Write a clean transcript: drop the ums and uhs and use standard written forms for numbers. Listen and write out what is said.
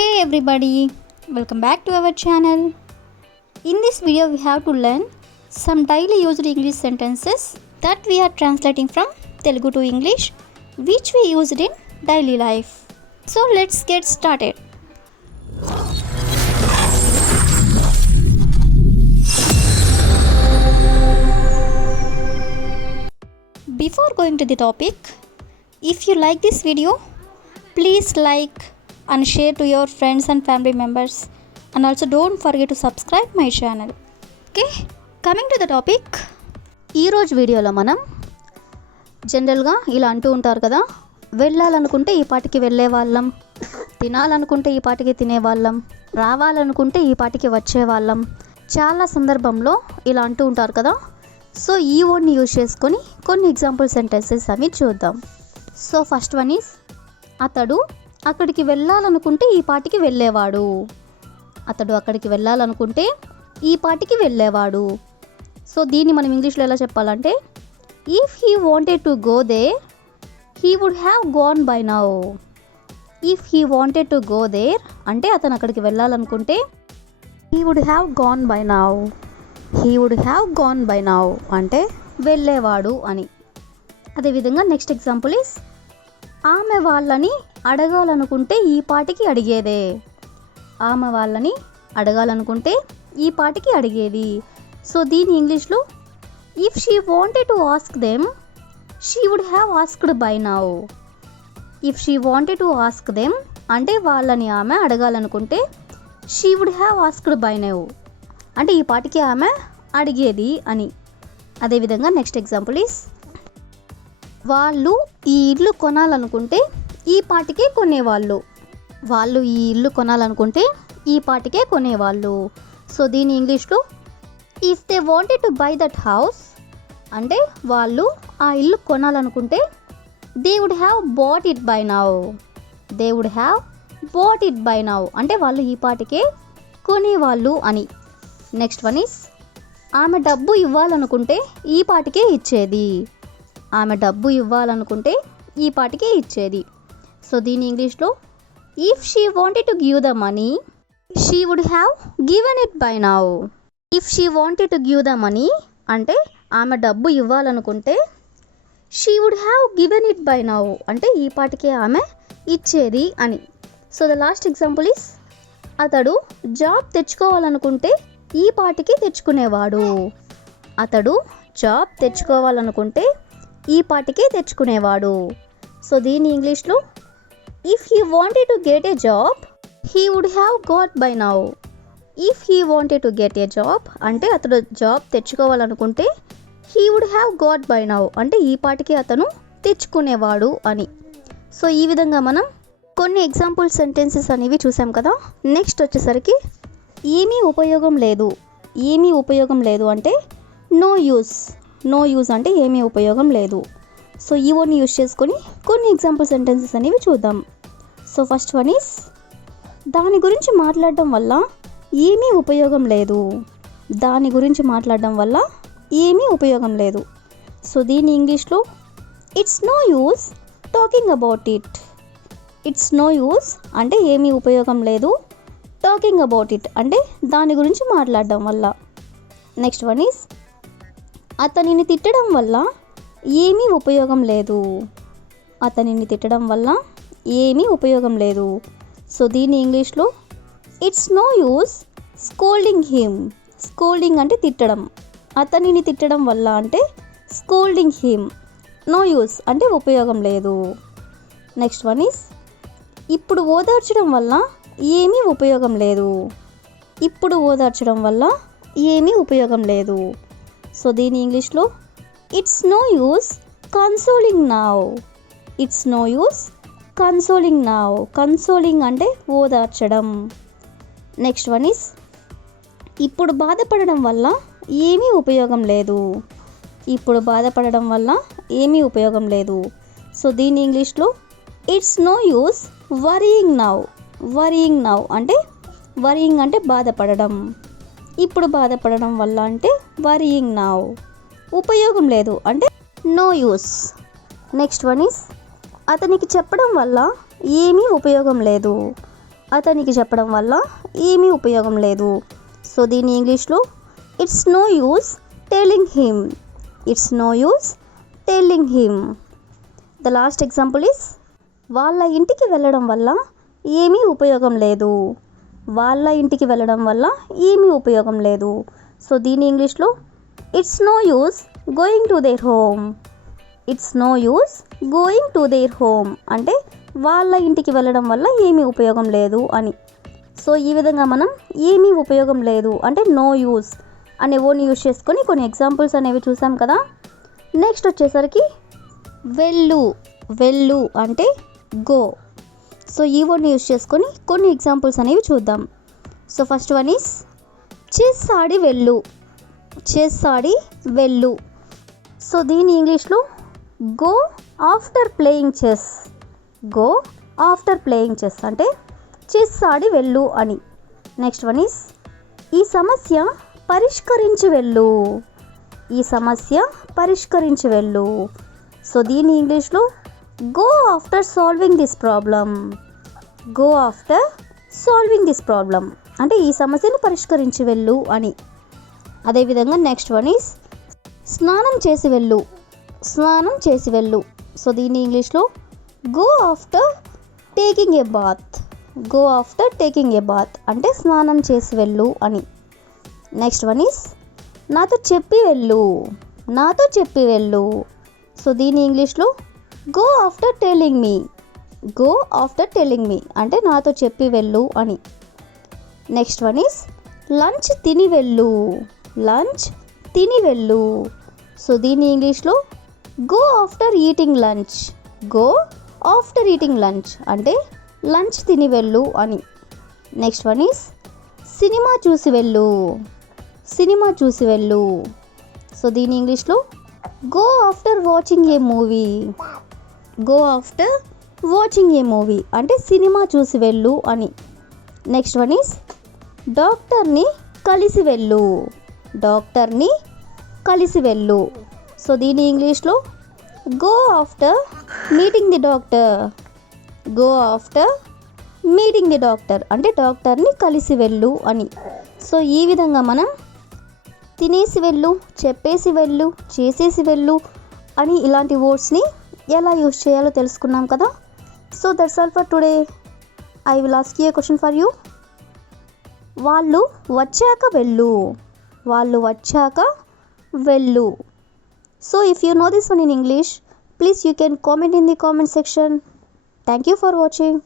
Hey everybody, welcome back to our channel. In this video we have to learn some daily used English sentences that we are translating from Telugu to English which we used in daily life. So let's get started. Before going to the topic, if you like this video, please like and share to your friends and family members, and also don't forget to subscribe my channel. Okay, coming to the topic, ఈ రోజు వీడియోలో మనం జనరల్గా ఇలా అంటూ ఉంటారు కదా, వెళ్ళాలనుకుంటే ఈ పాటికి వెళ్ళే వాళ్ళం, తినాలనుకుంటే ఈ పాటికి తినేవాళ్ళం, రావాలనుకుంటే ఈ పాటికి వచ్చేవాళ్ళం. చాలా సందర్భంలో ఇలా అంటూ ఉంటారు కదా. సో ఈ వర్డ్ని యూజ్ చేసుకొని కొన్ని ఎగ్జాంపుల్ సెంటెన్సెస్ అవి చూద్దాం. సో ఫస్ట్ వన్ ఈస్, అతడు అక్కడికి వెళ్ళాలనుకుంటే ఈ పాటికి వెళ్ళేవాడు. అతడు అక్కడికి వెళ్ళాలనుకుంటే ఈ పాటికి వెళ్ళేవాడు. సో దీన్ని మనం ఇంగ్లీష్లో ఎలా చెప్పాలంటే, if he wanted to go there he would have gone by now. If he wanted to go there అంటే అతను అక్కడికి వెళ్ళాలనుకుంటే he would have gone by now. He would have gone by now అంటే వెళ్ళేవాడు అని. అదేవిధంగా నెక్స్ట్ ఎగ్జాంపుల్ ఈస్, ఆమె వాళ్ళని అడగాలనుకుంటే ఈ పాటికి అడిగేదే. ఆమె వాళ్ళని అడగాలనుకుంటే ఈ పాటికి అడిగేది. సో దీని ఇంగ్లీష్లో, if she wanted to ask them she would have asked by now. If she wanted to ask them అంటే వాళ్ళని ఆమె అడగాలనుకుంటే she would have asked by now అంటే ఈ పాటికి ఆమె అడిగేది అని. అదేవిధంగా నెక్స్ట్ ఎగ్జాంపుల్ ఈస్, వాళ్ళు ఈ ఇల్లు కొనాలనుకుంటే ఈ పాటికే కొనేవాళ్ళు. వాళ్ళు ఈ ఇల్లు కొనాలనుకుంటే ఈ పాటికే కొనేవాళ్ళు. సో దీని ఇంగ్లీష్లో, if they wanted to buy that house అంటే వాళ్ళు ఆ ఇల్లు కొనాలనుకుంటే they would have bought it by now. They would have bought it by now అంటే వాళ్ళు ఈ పాటికే కొనేవాళ్ళు అని. నెక్స్ట్ వన్ ఈస్, ఆమె డబ్బు ఇవ్వాలనుకుంటే ఈ పాటికే ఇచ్చేది. ఆమె డబ్బు ఇవ్వాలనుకుంటే ఈ పాటికే ఇచ్చేది. సో దీని ఇంగ్లీష్లో, if she wanted to give the money she would have given it by now. If she wanted to give the money అంటే ఆమె డబ్బు ఇవ్వాలనుకుంటే she would have given it by now అంటే ఈ పాటికే ఆమె ఇచ్చేది అని. So the last example is, అతడు జాబ్ తెచ్చుకోవాలనుకుంటే ఈ పాటికి తెచ్చుకునేవాడు. అతడు జాబ్ తెచ్చుకోవాలనుకుంటే ఈ పాటికి తెచ్చుకునేవాడు. సో దీని ఇంగ్లీష్లో, if he wanted to get a job he would have got by now. If he wanted to get a job అంటే అతడు జాబ్ తెచ్చుకోవాలనుకుంటే he would have got by now అంటే ఈ పాటికి అతను తెచ్చుకునేవాడు అని. సో ఈ విధంగా మనం కొన్ని ఎగ్జాంపుల్ సెంటెన్సెస్ అనేవి చూసాం కదా. నెక్స్ట్ వచ్చేసరికి, ఏమీ ఉపయోగం లేదు. ఏమీ ఉపయోగం లేదు అంటే నో యూస్. నో యూస్ అంటే ఏమీ ఉపయోగం లేదు. సో ఈ వర్డ్ని యూజ్ చేసుకొని కొన్ని ఎగ్జాంపుల్ సెంటెన్సెస్ అనేవి చూద్దాం. సో ఫస్ట్ వన్ ఈస్, దాని గురించి మాట్లాడడం వల్ల ఏమీ ఉపయోగం లేదు. దాని గురించి మాట్లాడడం వల్ల ఏమీ ఉపయోగం లేదు. సో దీని ఇంగ్లీష్లో, it's no use talking about it. It's no use అంటే ఏమీ ఉపయోగం లేదు, టాకింగ్ అబౌట్ ఇట్ అంటే దాని గురించి మాట్లాడడం వల్ల. నెక్స్ట్ వన్ ఈస్, అతనిని తిట్టడం వల్ల ఏమీ ఉపయోగం లేదు. అతనిని తిట్టడం వల్ల ఏమీ ఉపయోగం లేదు. సో దీని ఇంగ్లీష్లో, it's no use scolding him. Scolding అంటే తిట్టడం, అతనిని తిట్టడం వల్ల అంటే స్కోల్డింగ్ హిమ్. నో యూస్ అంటే ఉపయోగం లేదు. నెక్స్ట్ వన్ ఈస్, ఇప్పుడు ఓదార్చడం వల్ల ఏమీ ఉపయోగం లేదు. ఇప్పుడు ఓదార్చడం వల్ల ఏమీ ఉపయోగం లేదు. సో దీని ఇంగ్లీష్లో, it's no use consoling now. It's no use consoling now. Consoling అంటే ఓదార్చడం. నెక్స్ట్ వన్ ఈస్, ఇప్పుడు బాధపడడం వల్ల ఏమీ ఉపయోగం లేదు. ఇప్పుడు బాధపడడం వల్ల ఏమీ ఉపయోగం లేదు. సో దీని ఇంగ్లీష్లో, it's no use worrying now. Worrying now అంటే వరీయింగ్ అంటే బాధపడడం. ఇప్పుడు బాధపడడం వల్ల అంటే వరీయింగ్ నౌ. ఉపయోగం లేదు అంటే no use. Next one is, అతనికి చెప్పడం వల్ల ఏమీ ఉపయోగం లేదు. అతనికి చెప్పడం వల్ల ఏమీ ఉపయోగం లేదు. సో దీని ఇంగ్లీష్లో it's no use telling him. It's no use telling him. The last example is వాళ్ళ ఇంటికి వెళ్ళడం వల్ల ఏమీ ఉపయోగం లేదు. వాళ్ళ ఇంటికి వెళ్ళడం వల్ల ఏమీ ఉపయోగం లేదు. సో దీని ఇంగ్లీష్లో it's no use going to their home. It's no use going to their home అంటే వాళ్ళ ఇంటికి వెళ్ళడం వల్ల ఏమీ ఉపయోగం లేదు అని. సో ఈ విధంగా మనం ఏమీ ఉపయోగం లేదు అంటే నో యూస్ అనే వర్డ్ని యూజ్ చేసుకొని కొన్ని ఎగ్జాంపుల్స్ అనేవి చూసాం కదా. నెక్స్ట్ వచ్చేసరికి వెళ్ళు. వెళ్ళు అంటే గో. సో ఈ వర్డ్ని యూజ్ చేసుకొని కొన్ని ఎగ్జాంపుల్స్ అనేవి చూద్దాం. So first one is chess ఆడి వెళ్ళు. చెస్ ఆడి వెళ్ళు. సో దీని ఇంగ్లీష్లో go after playing chess. Go after playing chess అంటే చెస్ ఆడి వెళ్ళు అని. నెక్స్ట్ వన్ ఈస్ ఈ సమస్య పరిష్కరించి వెళ్ళు. ఈ సమస్య పరిష్కరించి వెళ్ళు. సో దీని ఇంగ్లీష్లో go after solving this problem. Go after solving this problem అంటే ఈ సమస్యను పరిష్కరించి వెళ్ళు అని. అదేవిధంగా నెక్స్ట్ వన్ ఈస్ స్నానం చేసి వెళ్ళు. స్నానం చేసి వెళ్ళు. సో దీని ఇంగ్లీష్లో go after taking a bath. Go after taking a bath అంటే స్నానం చేసి వెళ్ళు అని. నెక్స్ట్ వన్ ఈస్ నాతో చెప్పి వెళ్ళు. నాతో చెప్పి వెళ్ళు. సో దీని ఇంగ్లీష్లో go after telling me. Go after telling me అంటే నాతో చెప్పి వెళ్ళు అని. నెక్స్ట్ వన్ ఈస్ లంచ్ తిని వెళ్ళు. లంచ్ తిని వెళ్ళు. సో దీని ఇంగ్లీష్లో go after eating lunch. Go after eating lunch అంటే లంచ్ తిని వెళ్ళు అని. నెక్స్ట్ వన్ ఈస్ సినిమా చూసి వెళ్ళు. సినిమా చూసి వెళ్ళు. సో దీని ఇంగ్లీష్లో go after watching a movie. Go after watching a movie అంటే సినిమా చూసి వెళ్ళు అని. నెక్స్ట్ వన్ ఈస్ డాక్టర్ని కలిసి వెళ్ళు. డాక్టర్ని కలిసి వెళ్ళు. సో దీని ఇంగ్లీష్లో go after meeting the doctor. Go after meeting the doctor అంటే డాక్టర్ని కలిసి వెళ్ళు అని. సో ఈ విధంగా మనం తినేసి వెళ్ళు, చెప్పేసి వెళ్ళు, చేసేసి వెళ్ళు అని ఇలాంటి వర్డ్స్ని ఎలా యూజ్ చేయాలో తెలుసుకున్నాం కదా. So that's all for today. I will ask you A question for you. వాళ్ళు వచ్చాక వెళ్ళు. వాళ్ళు వచ్చాక వెళ్ళు. So if you know this one in English, please you can comment in the comment section. Thank you for watching.